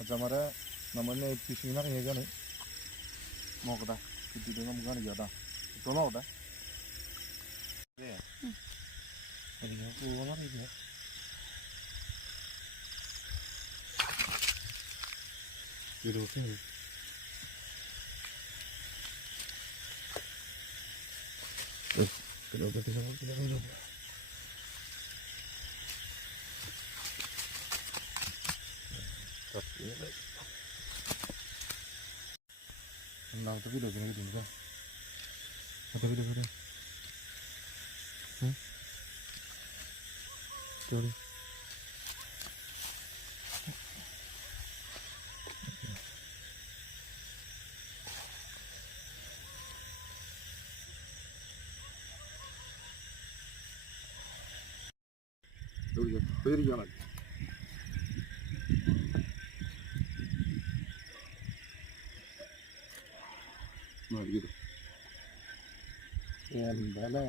അച്ഛന്മാരെ നമ്മൾ നെയ്റ്റ് ഫിഷിങ്ങിന് ഇറങ്ങിയേക്കാണ് നോക്കട്ടെ കിട്ടിയിട്ട് നമുക്ക് കാണിക്കാം കേട്ടോ ഇപ്പോൾ നോക്കട്ടെ Tenang tapi udah gini gini kan. Ada ada ada. Hmm? Sorry. Dur ya, dur ya lan. അടിക്കട്ടെ എന്താ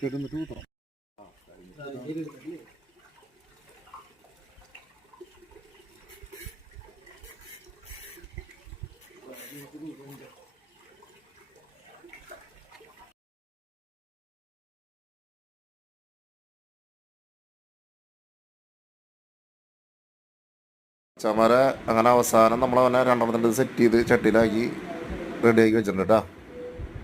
കിടന്നിട്ട് കൂത്തണം Thank you. ചമര അങ്ങനെ അവസാനം നമ്മൾ അവനെ രണ്ടെണ്ണത്തിന്റെ സെറ്റ് ചെയ്ത് ചട്ടിയിലാക്കി റെഡിയാക്കി വെച്ചിട്ടുണ്ട് കേട്ടോ